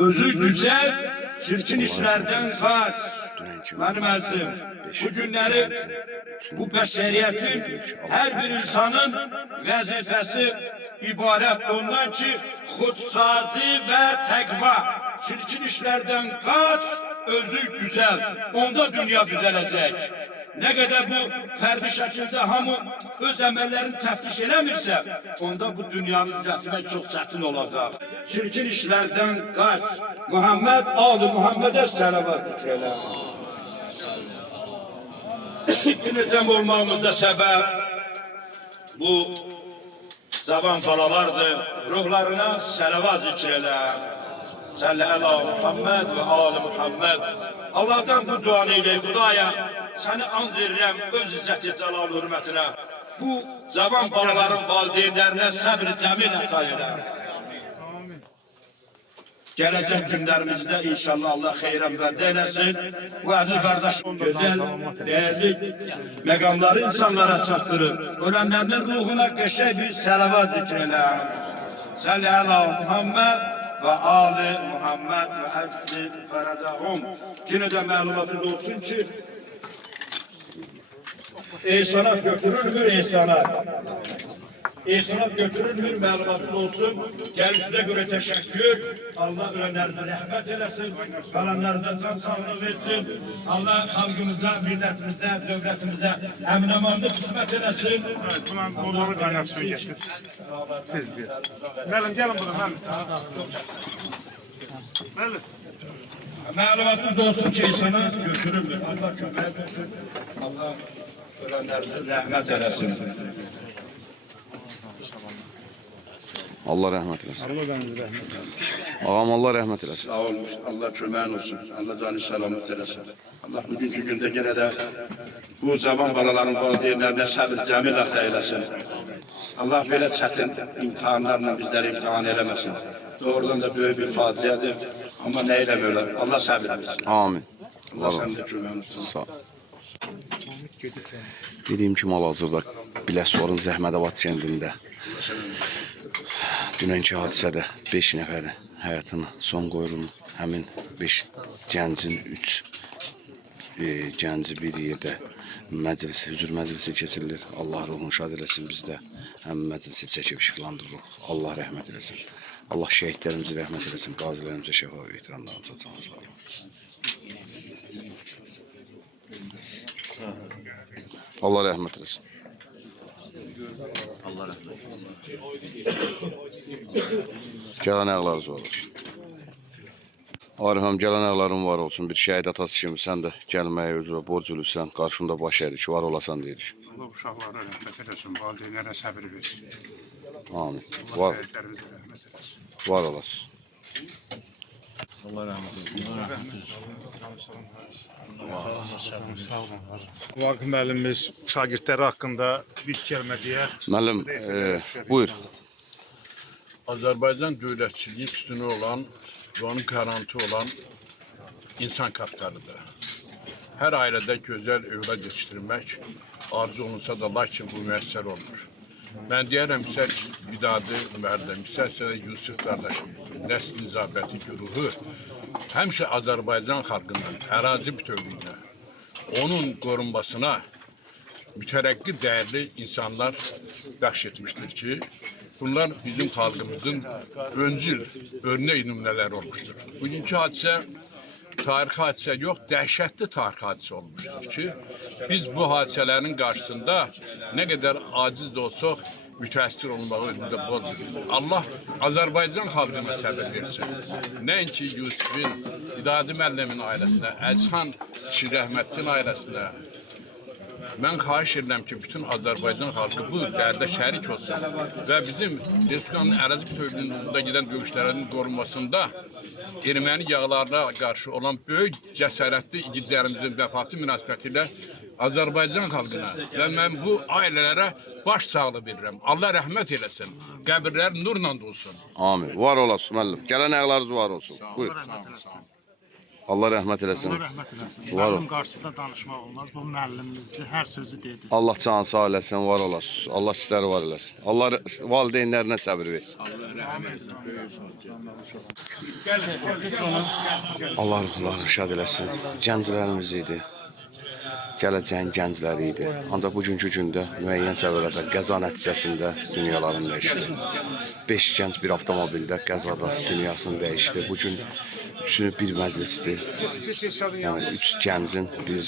Özü güzel, çirkin işlerden kaç. Benim əzizim, bu günləri bu bəşəriyyətin hər bir insanın vəzifəsi ibarət ondan ki, xudsazi və təqva, çirkin işlərdən qaç, özü güzel, onda dünya düzələcək. Nə qədər bu fərdi şəkildə hamı öz əməllərini təftiş eləmirsə, onda bu dünyanı düzəltmək çox çətin olacaq. Çirkin işlərdən qaç. Muhammed, adı Muhammedə sələvat elə. Necəm olmağımızda səbəb bu cavan balalardır. Ruhlarına sələvat zikr elə. Səllə əla Muhammed və alı Muhammed. Allah'tan bu duanı ilə Xudaya səni and verirəm öz izzəti cəlal hürmətinə. Bu cavan balaların valideynlərinə səbr-i cəmil əta elə. Gələcək günlərimizdə inşallah Allah xeyrən vəd eləsin. Bu əziz qardaşım gözəl, dəyərli məqamları insanlara çatdırır. Ölənlərinin ruhuna qəşəng bir sələvat zikr elə. Səllə əla Muhammed və ali Muhammed və əzzid fərədəhum. Yine de məlumatınız olsun ki, ehsanat götürülmür, ehsanat. İhsanat götürülmür, məlumatınız olsun. Gəlişinə görə təşəkkür. Allah ölenlerine rəhmət eləsin. Qalanlarına can sağlığı versin. Allah xalqımıza, millətimize, dövlətimizə əmin-amanlıq qismət eləsin. Bunun qolları qaynaq suyu getir. Tez bir. Məlim, gəlin bura, məlim. Məlim. Məlumatınız olsun ki, ihsanat götürülmür. Allah kömək versin. Allah ölenlerine rəhmət eləsin. Allah rəhmət eləsin. Ağam Allah rəhmət eləsin. Sağ olmuş. Allah köməyin olsun. Allah canı salamat eləsin. Allah bugünkü gündə yine de bu cavan balaların valideynlerine səbir cəmil əta eləsin. Allah belə çətin imtihanlarla bizləri imtihan eləməsin. Doğrudan da böyük bir faciədir. Ama nə eləmirlər? Allah səbir versin. Amin. Allah səndə köməyin olsun. Sağ ol. Dediyim kimi hal-hazırda Biləsuvarın Zəhmədabad kəndində dünənki hadisədə 5 nəfərin həyatına son qoyulmuş. Həmin 5 gəncin 3 gənci bir yerdə məclis, hüzur məclisi keçirilir. Allah ruhunu şad eləsin, biz də həmin məclisi çəkib işıqlandırırıq. Allah rəhmət eləsin. Allah şəhidlərimizi rəhmət eləsin. Qazilərimizə şəfa və ehtiramlarımıza can sağ olun. Allah rəhmət eləsin. Allah rəhmət eləsin. Gələn əqlarınız var olsun. Arifəm, gələn əqların var olsun. Bir şəhid atası kimi sən də gəlməyə özürə borc olubsan. Qarşında baş ərik, var olasan deyirik. Allah uşaqlara rəhmət eləsin, valideynlərə səbir versin. Amin. Allah şəhidlərimizə rəhmət eləsin. Var olasın. Allah rəhmət eləsin. Vaqif müəllimimiz şagirdləri haqqında bir kəlmə deyər. Müəllim, buyur. Azərbaycan dövlətçiliyi üstünü olan və onun qarantı olan insan kapitalıdır. Hər ailədə gözəl övlad yetişdirmək arzu olunsa da lakin bu müəssər olmur. Mən deyərəm Yüksək Vidadi müəllim, Yüksək Yusuf qardaşım, nəsl nizabəti güruhu həmişə Azərbaycan xalqının ərazi bütövlüyünə, onun qorunmasına mütərəqqi dəyərli insanlar bəxş etmişdir ki, bunlar bizim xalqımızın öncül, örnək nümunələri olmuşdur. Bugünkü hadisə tarixi hadisə yox, dəhşətli tarixi hadisə olmuşdur ki, biz bu hadisələrin qarşısında nə qədər aciz də olsaq, mütəəssir olmağı özümüzə borc verir. Allah Azərbaycan xalqına səbir versin. Nəinki Yusufin, Vidadi müəllimin ailəsinə, Əzxan Şirrəhməddin ailəsinə. Mən xahiş edirəm ki, bütün Azərbaycan xalqı bu dərdə şərik olsun və bizim Respublikanın ərazi bütövlüyündə gedən döyüşlərin qorunmasında erməni yağlarına qarşı olan böyük cəsarətli igidlərimizin vəfatı münasibətilə Azərbaycan xalqına və mən bu ailələrə baş sağlığı verirəm. Allah rəhmət eləsin, qəbirlər nurla dolsun. Amin. Var olasın müəllim. Gələn əqlarınız var olsun. Buyur. Allah rəhmət eləsin. Allah rəhmət eləsin. Var ol. Müəllim qarşısında danışmaq olmaz. Bu müəllimimizdir. Hər sözü dedi. Allah can sağ eləsin, var olasınız. Allah sizləri var eləsin. Allah valideynlərinə səbir versin. Allah ruhlarını şad eləsin. Gənclərimiz idi. Gələcəyin gəncləri idi. Ancaq bugünkü gündə müəyyən səbəblərdə qəza nəticəsində dünyalarını dəyişdi. 5 gənc bir avtomobildə qəzada dünyasını dəyişdi. Bugün üçünü bir məclisdir. Yəni 3 gəncin bir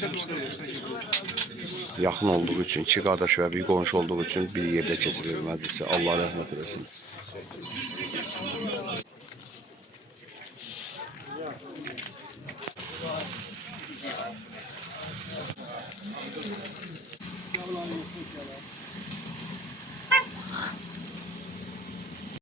yaxın olduğu üçün, 2 qardaş və bir qonşu olduğu üçün bir yerdə keçirilir məclisi. Allah rəhmət eləsin.